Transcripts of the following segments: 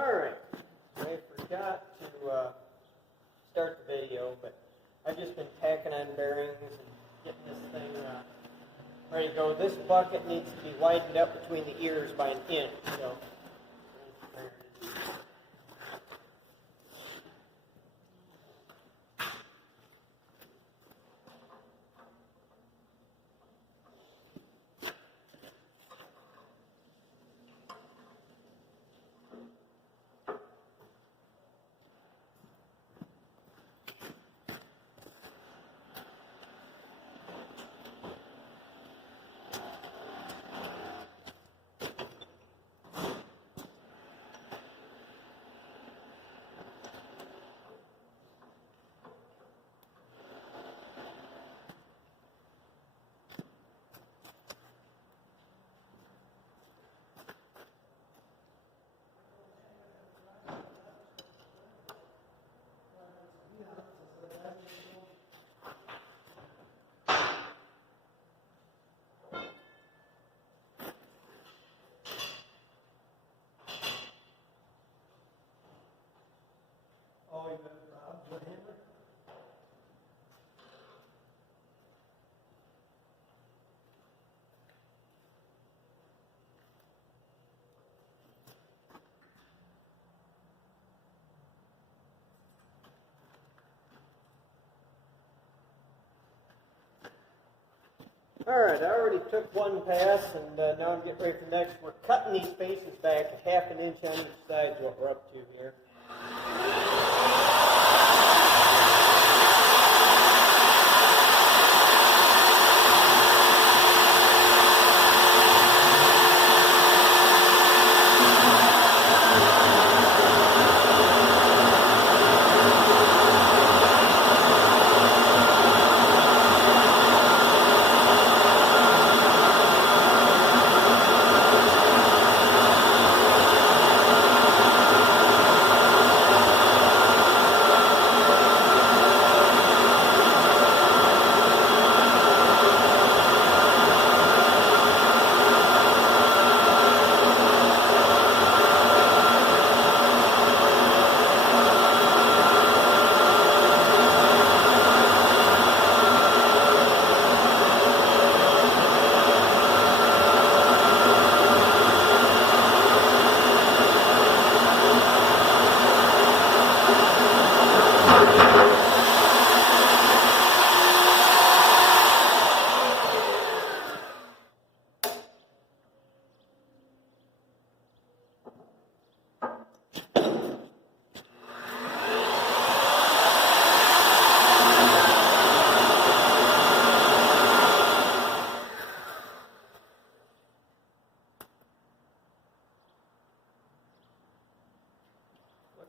Alright, I forgot to start the video, but I've just been tacking on bearings and getting this thing ready to go. This bucket needs to be widened up between the ears by an inch, so. Oh, you better Rob the hammer. Alright, I already took one pass, and now I'm getting ready for the next. We're cutting these faces back a half an inch on each side is what we're up to here.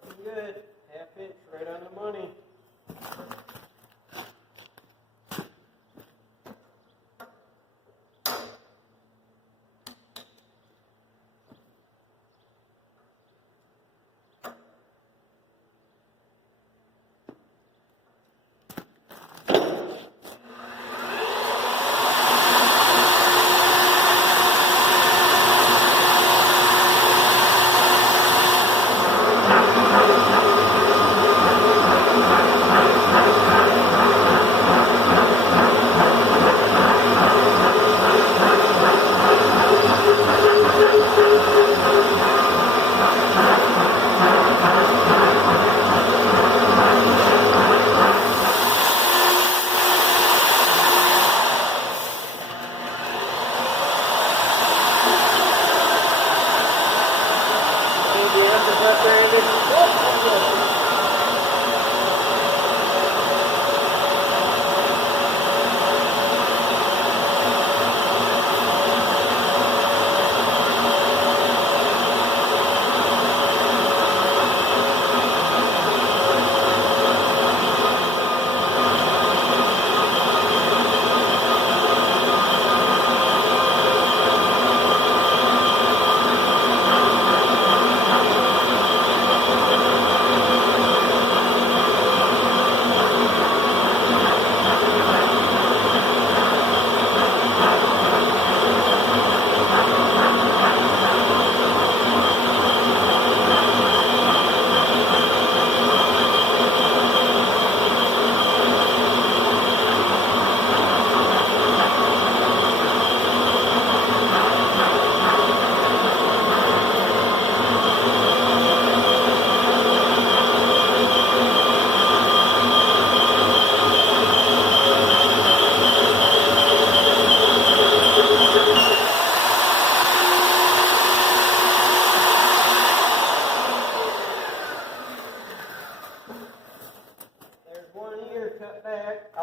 Looking good. Half inch right on the money.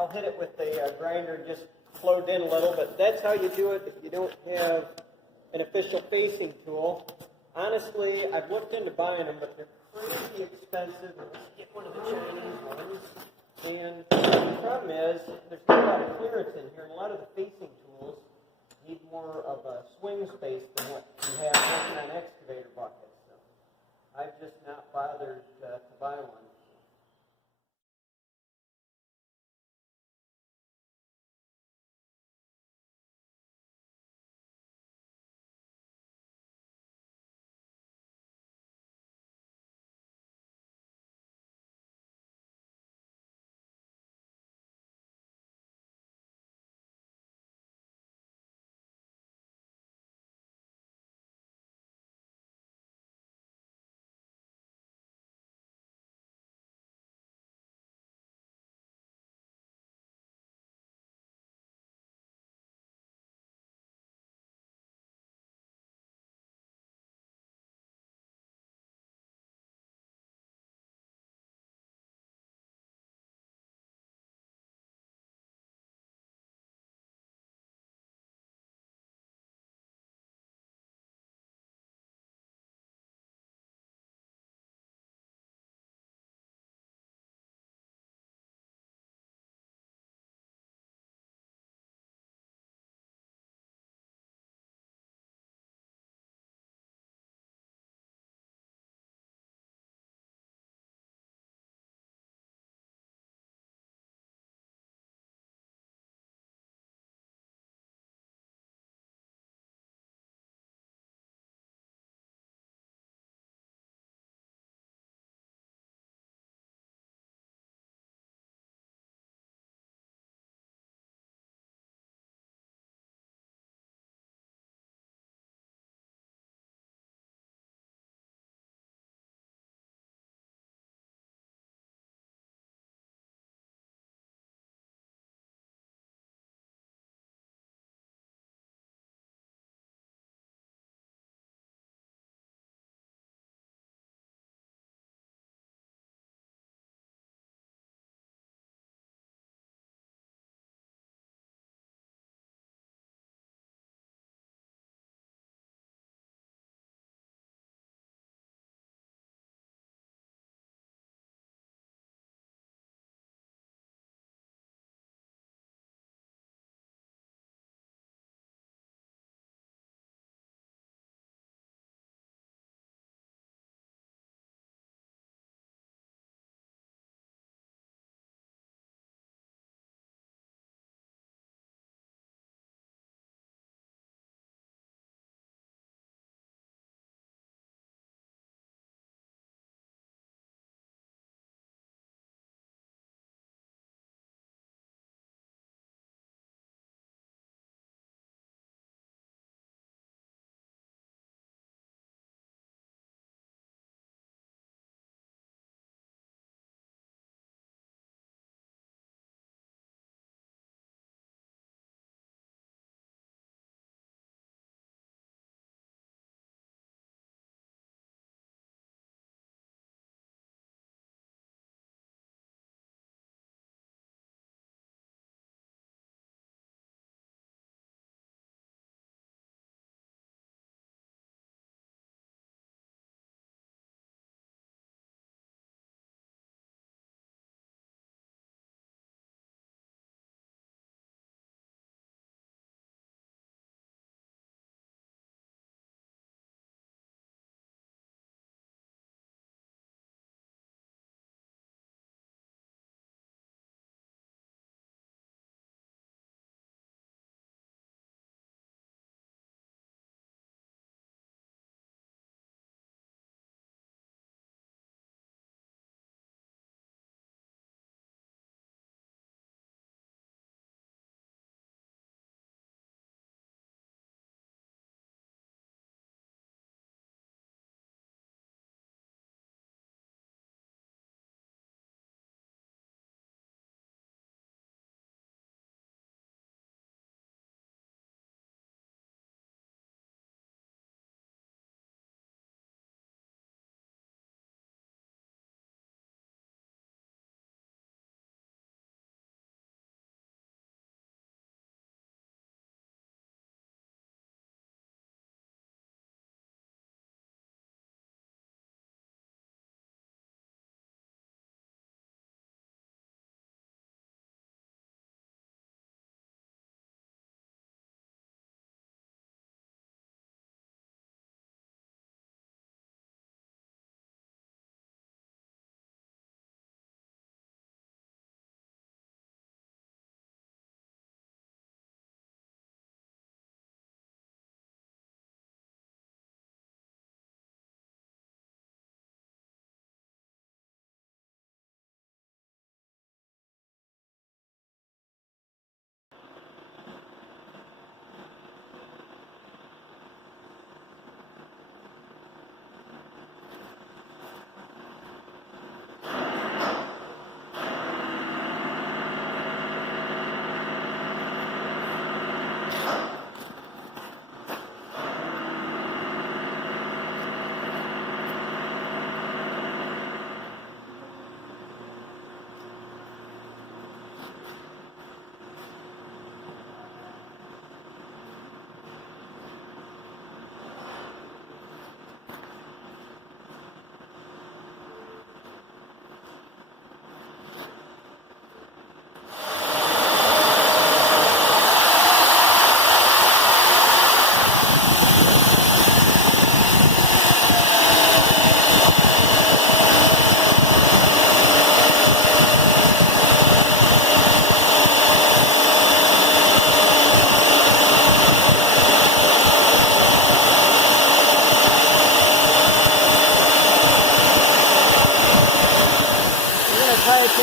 I'll hit it with the grinder, just flowed in a little, but that's how you do it if you don't have an official facing tool. Honestly, I've looked into buying them, but they're crazy expensive. Let's get one of the Chinese ones. And the problem is, there's not a lot of clearance in here, and a lot of the facing tools need more of a swing space than what you have working on excavator buckets. So I've just not bothered to buy one.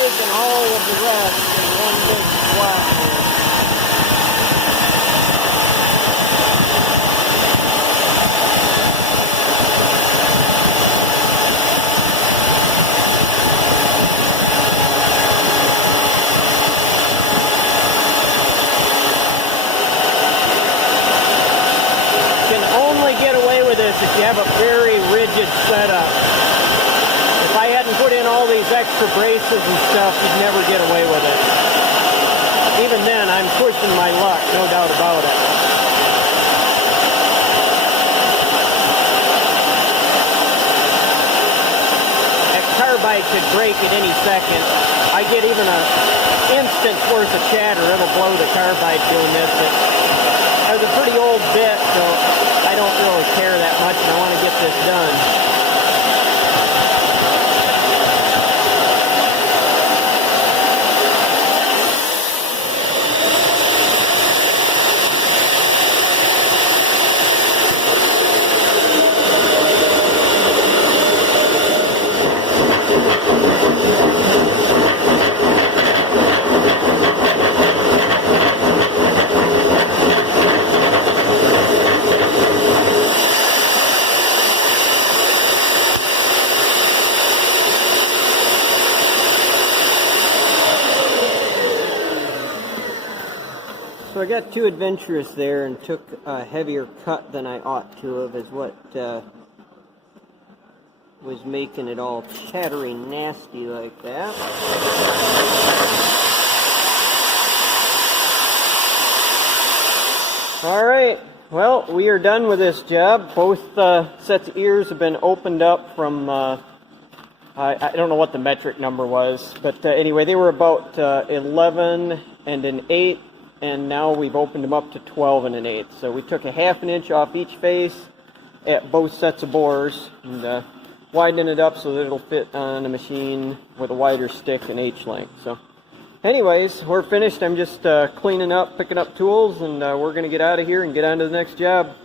bores and all of the rest in one big swap here. If you have a very rigid setup. If I hadn't put in all these extra braces and stuff, you'd never get away with it. Even then, I'm pushing my luck, no doubt about it. That carbide could break at any second. I get even an instant's worth of chatter, it'll blow the carbide doing this. It's a pretty old bit, so I don't really care that much, and I want to get this done. So I got too adventurous there and took a heavier cut than I ought to have, is what was making it all chattery nasty like that. Alright, well, we are done with this job. Both sets of ears have been opened up from, I don't know what the metric number was, but anyway, they were about 11 and an 8. And now we've opened them up to 12 and an 8. So we took a ½ an inch off each face at both sets of bores and widened it up so that it'll fit on a machine with a wider stick and H length. So anyways, we're finished. I'm just cleaning up, picking up tools, and we're going to get out of here and get on to the next job.